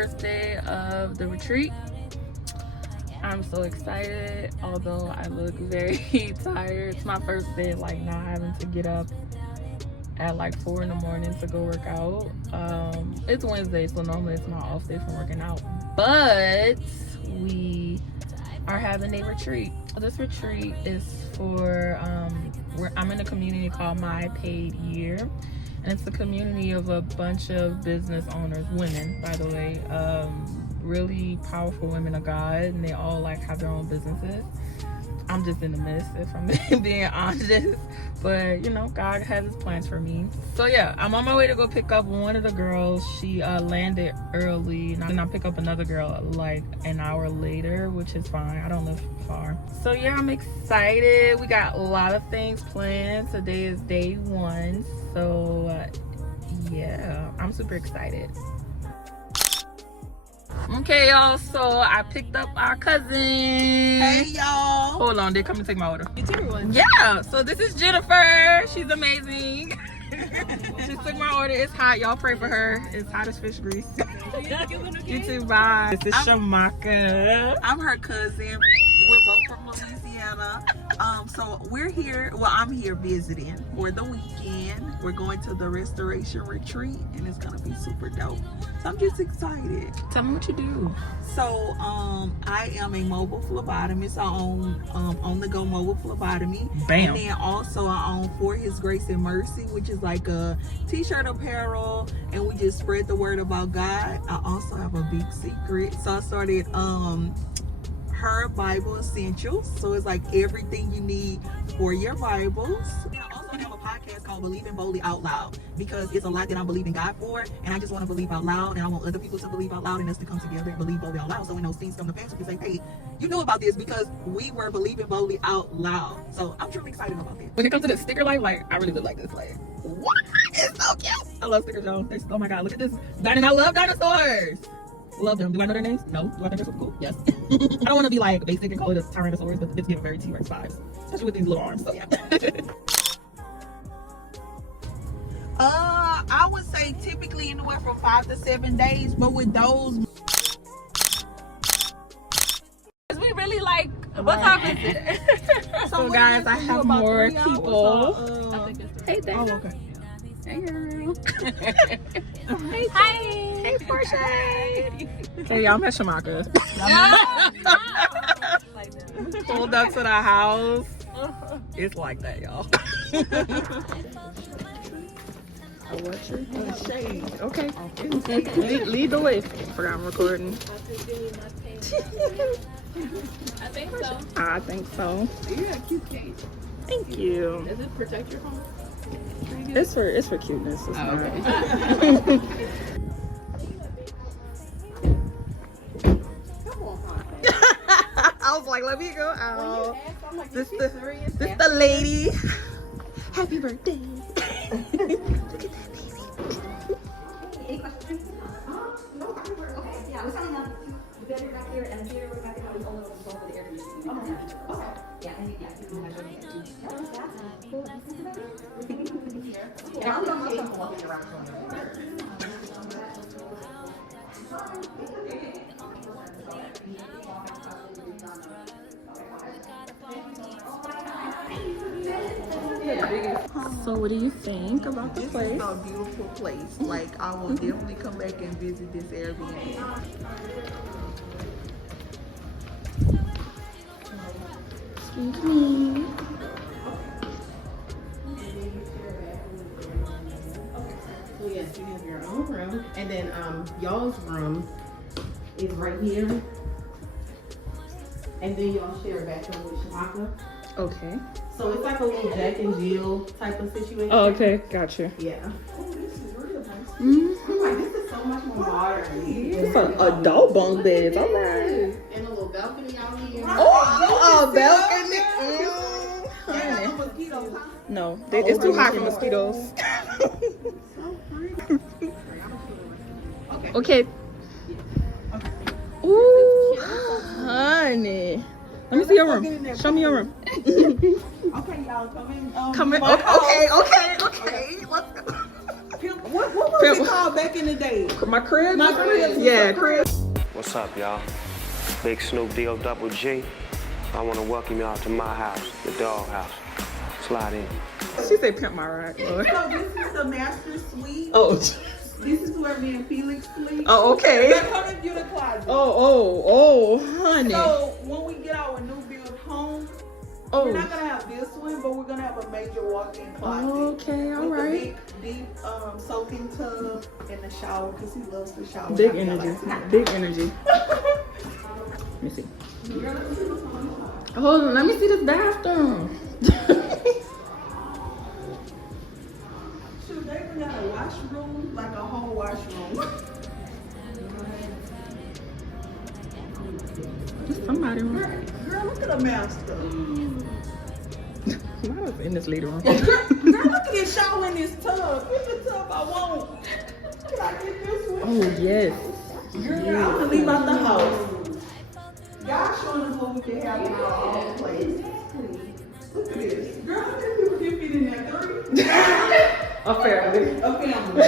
first day of the retreat. I'm so excited, although I look very tired. It's my first day like not having to get up at like 4 in the morning to go work out. It's Wednesday, so normally it's my off day from working out, but we are having a retreat. This retreat is for I'm in a community called My Paid Year, and it's a community of a bunch of business owners, women by the way, really powerful women of God, and they all like have their own businesses. I'm just in the midst, if I'm being honest, but you know, God has his plans for me. So yeah, I'm on my way to go pick up one of the girls. She landed early, and I'll pick up another girl like an hour later, which is fine. I don't live far. So yeah, I'm excited. We got a lot of things planned. Today is day 1, so yeah, I'm super excited. Okay, y'all, so I picked up our cousin. Hey, y'all. Hold on, they're coming to take my order. It's everyone. Yeah, so this is Jennifer. She's amazing. She took my order. It's hot. Y'all pray for her. It's hot as fish grease. You too, bye. This is Shamaaka. I'm her cousin. We're both from Louisiana. So we're here. Well, I'm here visiting for the weekend. We're going to the restoration retreat, and it's gonna be super dope. So I'm just excited. Tell me what you do. So I am a mobile phlebotomist. I own on-the-go mobile phlebotomy. Bam. And then also I own For His Grace and Mercy, which is like a t-shirt apparel, and we just spread the word about God. I also have a big secret. So I started her Bible Essentials. So it's like everything you need for your Bibles. And I also have a podcast called Believing Boldly Out Loud, because it's a lot that I'm believing God for, and I just want to believe out loud, and I want other people to believe out loud, and us to come together and believe boldly out loud. So when those things come to pass, we can say, hey, you know about this because we were believing boldly out loud. So I'm truly excited about this. When it comes to the sticker life, like I really look like this. Like, what? It's so cute. I love stickers, y'all. Oh my God, look at this. Dayna, I love dinosaurs. Love them. Do I know their names? No. Do I think they're super cool? Yes. I don't want to be like basic and call it a Tyrannosaurus, but it's giving very T-Rex vibes, especially with these little arms. So yeah. I would say typically anywhere from 5 to 7 days, but with those, We really like. What time is it? So guys, I have more people. Hey, there. Oh, okay. Hey, girl. Hey, hi. Hey, Porshay. Hey, y'all, I'm at Shamaaka. Pulled up to the house. It's like that, y'all. Shade. Okay. Lead the way. Forgot I'm recording. I think so. I think so. You got a cute case. Thank you. Does it protect your phone? It's for cuteness. It's not. Okay. I was like, let me go out. This the lady. Happy birthday. Look at that baby. Any questions? No. Okay. Yeah, I was telling them we better back here and here we're back here. We only control for the air conditioning. Okay. Yeah, and yeah, you can measure it too. Yeah, I'm not walking around. So what do you think about the This place? is a beautiful place. Like, I will definitely come back and visit this Airbnb. Excuse me. So yes, you have your own room, and then y'all's room is right here, and then y'all share a bathroom with Shamaaka. Okay. So it's like a little Jack and Jill type of situation. Oh, okay. Gotcha. Yeah. Oh, this is real nice. Mm-hmm. I'm like, this is so much more modern. It's an adult bunk bed. All right. And a little balcony out here. Oh, a balcony. Yeah, no mosquitoes, huh? No, it's too hot for mosquitoes. Okay. Ooh, honey. Let me see your room. Show me your room. Okay, y'all, come in. Come in. my house. Okay. Let's go. What was it called back in the day? My crib? My crib. Yeah, crib. What's up, y'all? Big Snoop D-O-double-G. I want to welcome y'all to my house, the dog house. Slide in. She said pimp my ride. So this is the master suite. Oh. This is where me and Felix sleep. Oh, okay. Let's come and view the closet. Oh, honey. So when we get our new build home, we're not gonna have this one, but we're gonna have a major walk-in closet. Okay, all with right. a big soaking tub and the shower because he loves the shower. Big energy. Big energy. Let me see. Hold on, let me see this bathroom. Shoot, they even got a washroom, like a whole washroom. Somebody room. Girl, look at the master. Somebody's in this lady room. Girl, look at this shower in this tub. It's the tub I want. Can I get this one? Oh, yes. Girl, I'm gonna leave out the house. God showing us what we can have in our own place. Look at this. Girl, how many people can fit in there? 3? A family. A family.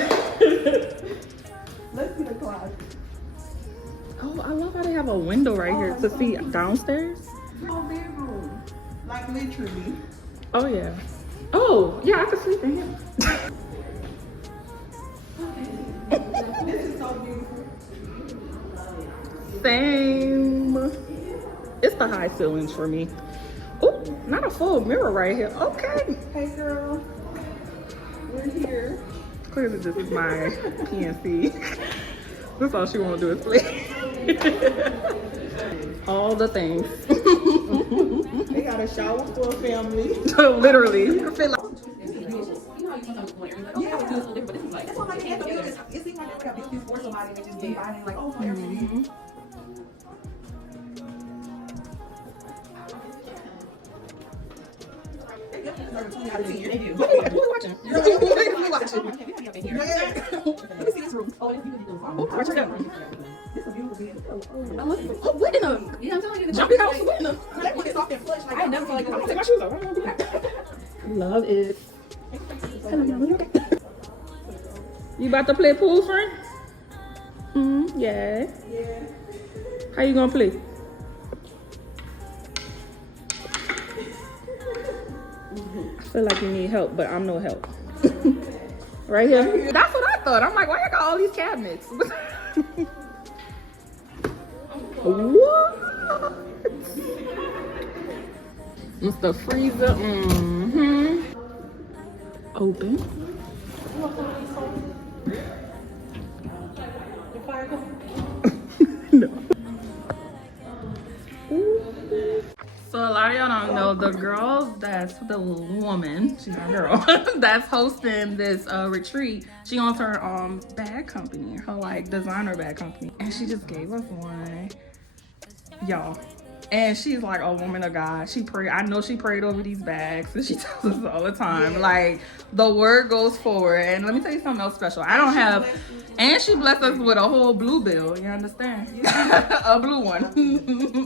Let's see the closet. Oh, I love how they have a window right here to see downstairs. Whole bedroom. Like literally. Oh, yeah. Oh, yeah, I could sleep in here. This is so beautiful. Same. It's the high ceilings for me. Oh, not a full mirror right here. Okay. Hey girl. We're here. Clearly this is my PNC. That's all she want to do is play. All the things. They got a shower for a family. Literally. I feel like That's what like it seems like they got big for somebody and they just be buying like, oh, everything. They do. who are watching? Who watching? Let me see this room. Oh, watch it out. This is a beautiful bed. Oh, what in the Yeah, I'm telling you, the jumpy house? What in the? That one is soft and flush. Like I never felt like I'm gonna take my shoes off. Love it. Hello, mama. You okay? You about to play pool, friend? Yeah. Yeah. How you gonna play? I feel like you need help, but I'm no help. Right here. That's what I thought. I'm like, why you got all these cabinets? What? It's the freezer. Open. No. So a lot of y'all don't know the girl that's the woman, she's not a girl, that's hosting this retreat. She owns her bag company, her like designer bag company, and she just gave us one, y'all. And she's like a woman of God. She prayed. I know she prayed over these bags, and she tells us all the time. Like the word goes forward. And let me tell you something else special. I don't have, and she blessed us with a whole blue bill. You understand? A blue one.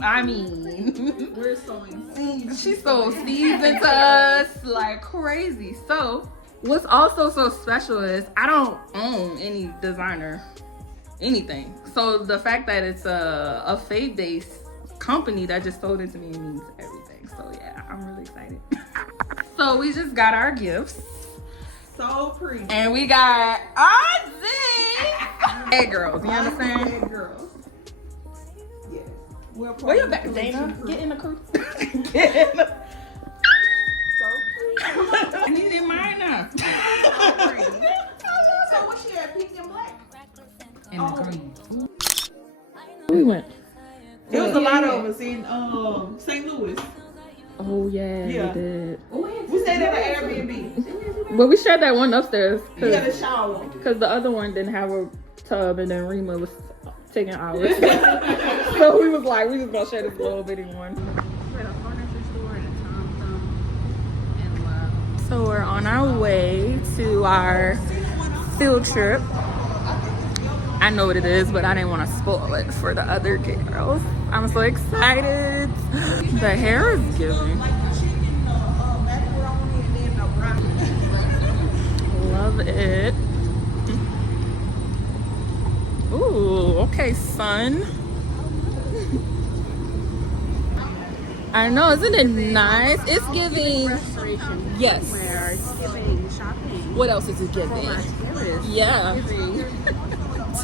I mean, We're sewing seeds. she sold seeds into us like crazy. So what's also so special is I don't own any designer anything. So the fact that it's a faith-based company that just sold it to me means everything. So yeah, I'm really excited. So we just got our gifts. So pretty. And we got Ozzy. Hey girls, you understand? Hey girls. Yes. We're Where you back, Dayna? Get in the crew. Get in the... I need mine now. So what she had, pink and black? And the green. We went. It was a lot of us in St. Louis. Oh yeah, Yeah. we did. We stayed at an Airbnb. But we shared that one upstairs We had a shower. because the other one didn't have a tub, and then Rima was taking hours. So we was like, we just gonna share this little bitty one. We're at a furniture store and So we're on our way to our field trip. I know what it is, but I didn't want to spoil it for the other girls. I'm so excited. The hair is giving. Love it. Ooh, okay, son. I know, isn't it nice? It's giving. Restoration. Yes. Where it's giving shopping. What else is it giving? Yeah. Giving.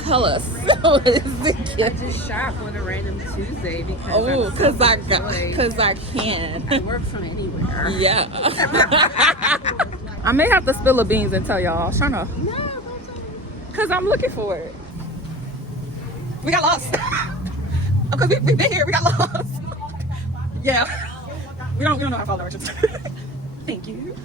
Tell us. What is it I giving? just shop on a random Tuesday because Oh, I'm cause I got, self-employed. cause I can. I work from anywhere. Yeah. I may have to spill the beans and tell y'all. Trying to. Cause I'm looking for it. We got lost. Cause we've been here. We got lost. Yeah. We don't know how to follow directions. Thank you.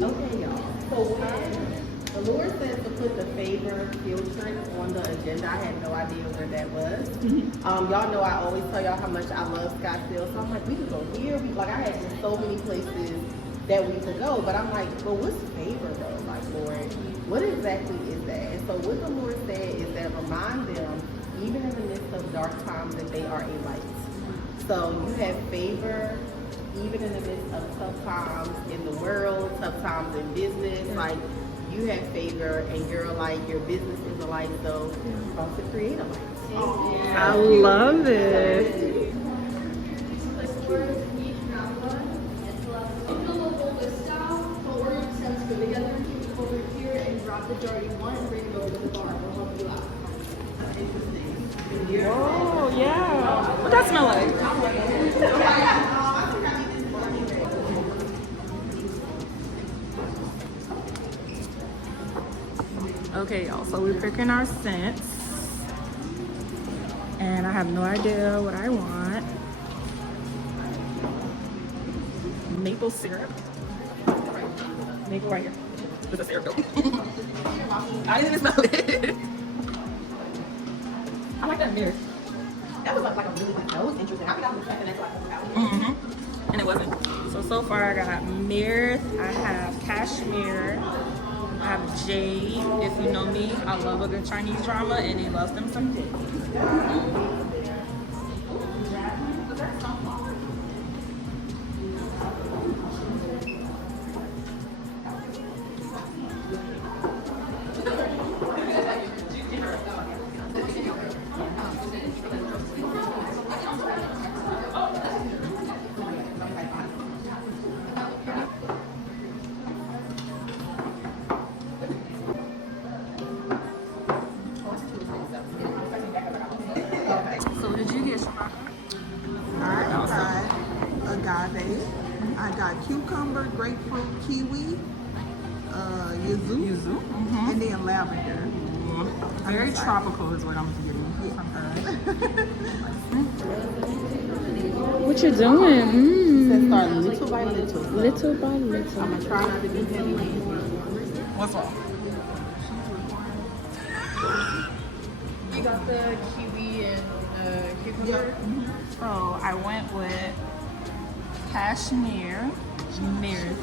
Okay, y'all. So when the Lord says to put the favor field trip on the agenda, I had no idea where that was. Y'all know I always tell y'all how much I love Scottsdale, so I'm like, we could go here. I had just so many places that we could go, but I'm like, but what's favor though? Like, Lord, what exactly is that? And so what the Lord said is that remind them, even in the midst of dark times, that they are a light. So you have favor even in the midst of tough times in the world, tough times in business, like you have favor and you're like, your business is a light, so you're about to create a light. I love it. Oh yeah. What that smell like? Okay, y'all. So we're picking our scents, and I have no idea what I want. Maple syrup. Maple right here. There's a syrup though. I didn't smell it. I like that mirror. That was like a really like, that was interesting. I think I was expecting that to like Mm-hmm. And it wasn't. So far I got mirror. I have cashmere. I have jade. If you know me, I love a good Chinese drama, and he loves them some jade. So did you get Shamaaka? I got agave. I got cucumber, grapefruit, kiwi, yuzu, and then lavender. Very tropical is what I'm getting. What you doing? Start little by little. Little by little. I'm gonna try not to be heavy. What's wrong? You got the kiwi and cucumber? So I went with cashmere, mirror,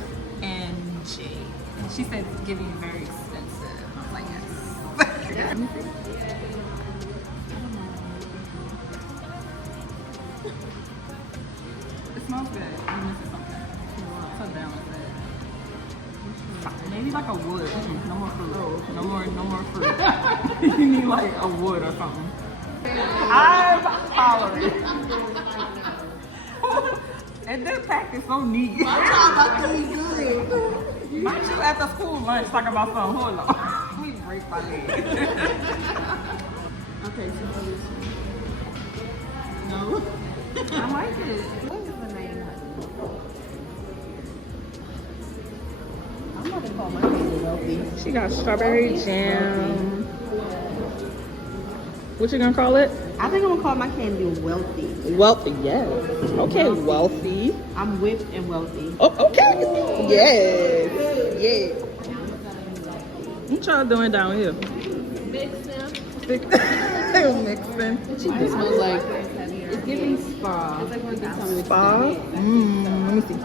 and jade. And she said it's giving very expensive. I was like, yes. Let me see. It smells good. I'm missing something. So balance it. Maybe like a wood. No more fruit. No more fruit. You need like a wood or something. I'm tolerant. And this pack is so neat. Not you at the school lunch talking about something. Hold on. We break my leg. Okay, so this No. I like it. what is the name? I'm gonna call my candy wealthy. She got strawberry jam. What you gonna call it? I think I'm gonna call my candy wealthy. Wealthy, yes. Okay, wealthy. I'm whipped and wealthy. Oh, okay. Yes. Yes. What y'all doing down here? Mixing. Mixing. It smells like it's giving spa. It's like one of the time Spa? Let me see.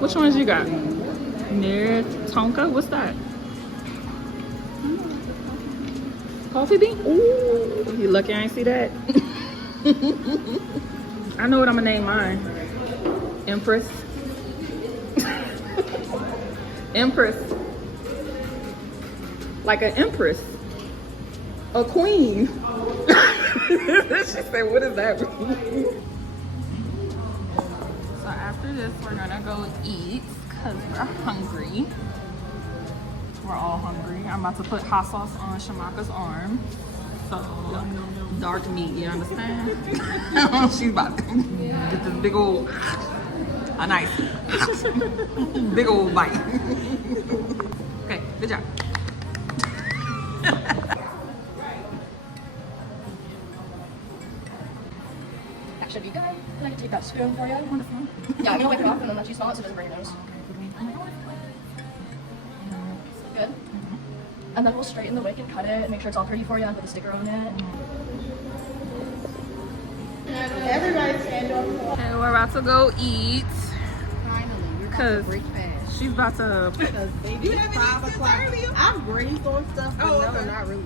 Which ones you got? Near Tonka? What's that? Coffee bean? Ooh, you lucky I ain't see that. I know what I'm gonna name mine. Empress. Empress. Like an empress. A queen. She said, what does that mean? So after this, we're gonna go eat because we're hungry. We're all hungry. I'm about to put hot sauce on Shamaaka's arm. So, dark meat, you understand? She's about to get this big old, a nice, big old bite. Okay, good job. That should be good. And I can take that spoon for you. Wonderful. Yeah, I'm gonna wipe it off and then let you smell it so it doesn't burn your nose. Good. And then we'll straighten the wick and cut it and make sure it's all pretty for you and put the sticker on it. Everybody stand up. Okay, we're about to go eat. Finally, we're about to Cause break fast. she's about to. Because baby, it's 5 o'clock. I've grazed on stuff, but no, not really.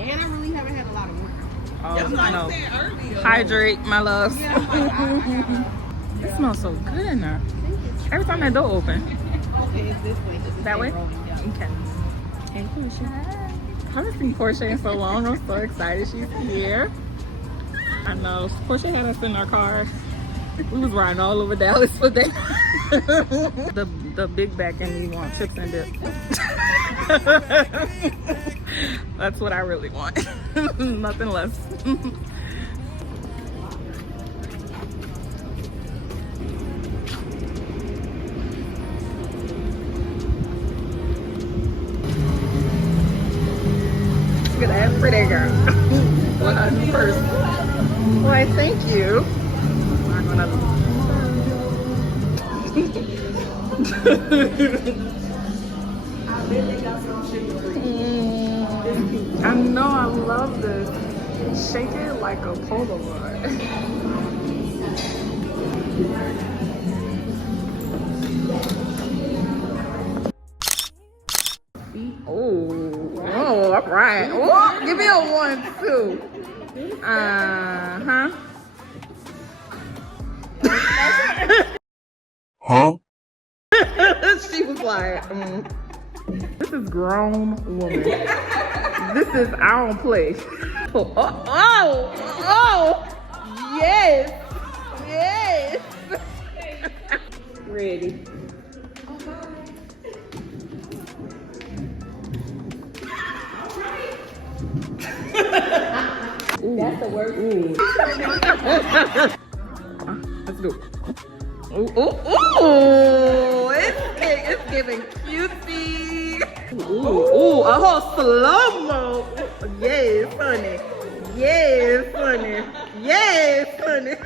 And I really haven't had a lot of work. Oh no! Hydrate, my loves. Yeah, I'm like, It smells so good in there. Every time that door open. okay, it's this way. That way? Yeah. Okay. Hey, Porshay. I haven't seen Porshay in so long. I'm so excited she's here. I know. Porshay had us in our car. We was riding all over Dallas for that. the big back and we want chips and dip. That's what I really want. Nothing less. Look at that pretty girl. Well, first. Why, thank you. I'm gonna... I know, I love this. Shake it like a Polaroid. Oh, all right. Oh, give me a 1, 2. Uh-huh. Huh? She was like, this is grown woman. This is our place. Oh, yes, yes. Ready. That's the word. Let's go. Ooh, it's giving cutesy. Ooh, a whole slow-mo. Yes, honey. Yes, honey. Yes, honey.